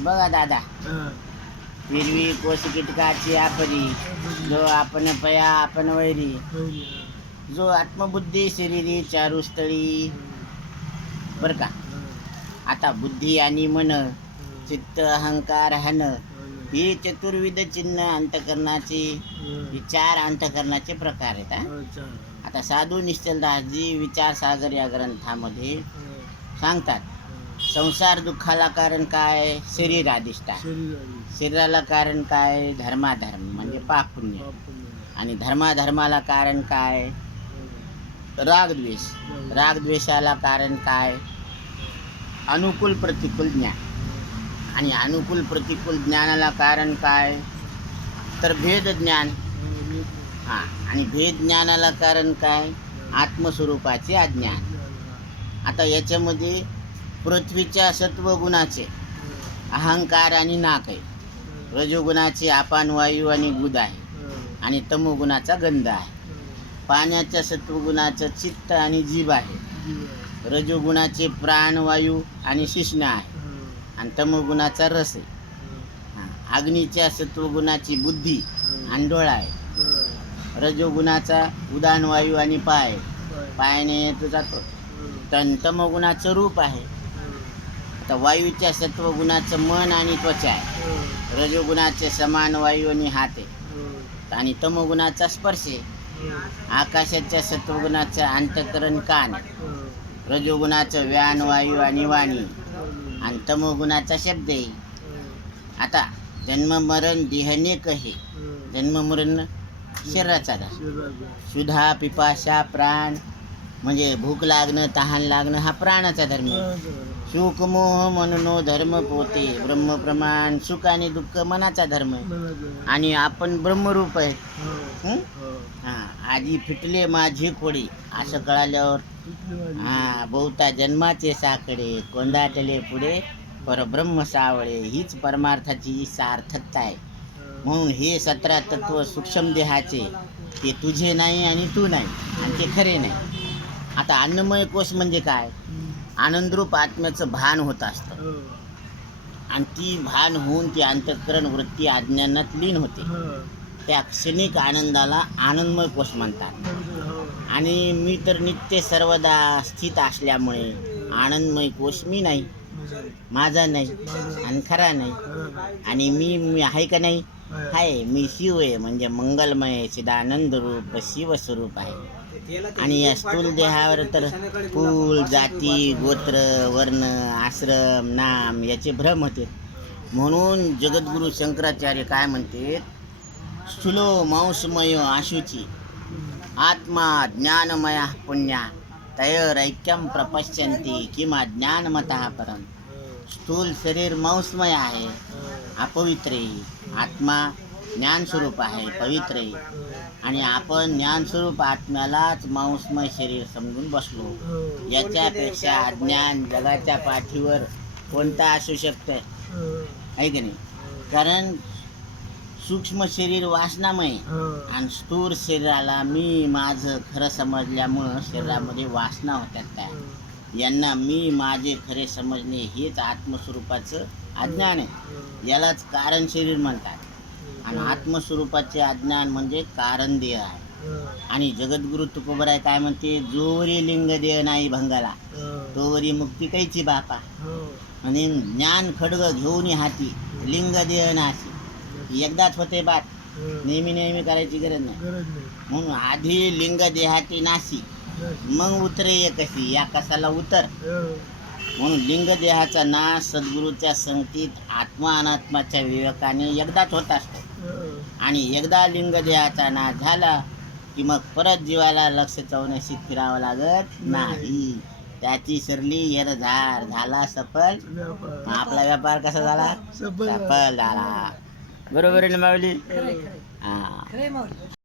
बघा दादा, हा. हिरवी कोस कीटकाची आपरी, जो आपण पया आपण वैरी, पहिली. जो आत्मबुद्धी शरीरी चारुस्थळी. बर का. आता बुद्धी आणि मन, चित्त अहंकार हन, ही चतुर्विध चिन्ह अंतकरणाची, ही 4 अंतकरणाचे प्रकार आहेत. हा? आता साधू निश्चलदासजी विचार सागर या ग्रंथामध्ये सांगतात, संसार दुःखाला कारण काय? शरीर अधिष्ठान. शरीराला कारण काय? धर्माधर्म म्हणजे पाप पुण्य. आणि धर्माधर्माला कारण काय? रागद्वेष. रागद्वेषाला कारण काय? अनुकूल प्रतिकूल ज्ञान. आणि अनुकूल प्रतिकूल ज्ञानाला कारण काय? तर भेद ज्ञान. हा. आणि भेद ज्ञानाला कारण काय? आत्मस्वरूपाचे अज्ञान. आता याच्यामध्ये पृथ्वीच्या सत्वगुणाचे अहंकार आणि नाक आहे, रजोगुणाचे आपान वायू आणि गुद आहे, आणि तमोगुणाचा गंध आहे. पाण्याच्या सत्वगुणाचं चित्त आणि जीभ आहे, रजोगुणाचे प्राणवायू आणि शिष्ण आहे, आणि तमोगुणाचा रस आहे. अग्नीच्या सत्वगुणाची बुद्धी आणि डोळा आहे, रजोगुणाचा उदान वायू आणि पाय, पायाने येतो जातो. तमोगुणाचं रूप आहे. आता वायूच्या सत्वगुणाचं मन आणि त्वचा आहे, रजोगुणाचे समान वायू आणि हात आहे, आणि तमोगुणाचा स्पर्श आहे. आकाशाच्या सत्वगुणाचं अंतकरण कान आहे, रजोगुणाचं व्यान वायू आणि वाणी, आणि तमोगुणाचा शब्द आहे. आता जन्म मरण देहने कहे, जन्म मरण शरीराचा सुधा पिपाशा प्राण, म्हणजे भूक लागणं तहान लागणं हा प्राणाचा धर्म. सुख मोह मननो धर्म पोते, ब्रह्म प्रमाण सुख आणि दुःख मनाचा धर्म. आणि आपण ब्रह्मरूप आहे. आधी फिटले माझे कोडे असं कळाल्यावर बहुता जन्माचे साकडे, कोंदाटले पुढे परब्रह्म सावळे, हीच परमार्थाची सार्थकता आहे. म्हणून हे 17 तत्व सूक्ष्म देहाचे, ते तुझे नाही आणि तू नाही, आणि ते खरे नाही. आता अन्नमय कोश म्हणजे काय? आनंदरूप आत्म्याचं भान होत असतं, आणि ती भान होऊन ती अंतःकरण वृत्ती अज्ञानात लीन होते. त्या क्षणिक आनंदाला आनंदमय कोश म्हणतात. आणि मी तर नित्य सर्वदा स्थित असल्यामुळे आनंदमय कोश मी नाही, माझा नाही, आणि खरा नाही. आणि मी आहे का नाही? आहे. मी शिव आहे, म्हणजे मंगलमय चिदानंद रूप शिवस्वरूप आहे. आणि या स्थूल देहावर तर कुल जाती गोत्र वर्ण आश्रम नाम याचे भ्रम होते. म्हणून जगद्गुरु शंकराचार्य काय म्हणते? स्थूलो मांसमय आशुची आत्मा ज्ञानमया पुण्या, तयोरैक्यम प्रपश्यन्ति किंवा ज्ञानमतः परम. स्थूल शरीर मांसमय आहे, अपवित्र आहे. आत्मा ज्ञानस्वरूप आहे, पवित्र आहे. आणि आपण ज्ञानस्वरूप आत्म्यालाच मांसमय शरीर समजून बसलो. याच्यापेक्षा अज्ञान जगाच्या पाठीवर कोणता असू शकतं? आहे की नाही? कारण सूक्ष्म शरीर वासनामय, आणि स्थूल शरीराला मी माझं खरं समजल्यामुळं शरीरामध्ये वासना होत्यात. काय यांना मी माझे खरे समजणे हेच आत्मस्वरूपाचं अज्ञान आहे. यालाच कारण शरीर म्हणतात. आणि आत्मस्वरूपाचे अज्ञान म्हणजे कारण देह आहे. आणि जगद्गुरु तुकोबराय काय म्हणते? जोवरी लिंग देह नाही भंगाला, तोवरी मुक्ती कैची बापा. आणि ज्ञान खडग घेऊन हाती, लिंग देह नाशी. एकदाच होते बात, नेहमी नेहमी करायची गरज नाही. म्हणून आधी लिंग देहाती नाशी, मग उतरे कशी, या कसाला उतर. म्हणून लिंग देहाचा नाश सद्गुरूच्या संगतीत आत्मा अनात्माच्या विवेकाने एकदाच होत असतो. आणि एकदा लिंग देहाचा नाश झाला की मग परत जीवाला लक्ष चौनशीत फिरावं लागत नाही. त्याची सरली येर झाला सफल. आपला व्यापार कसा झाला? सफल झाला. बरोबर आहे ना माऊली? हा.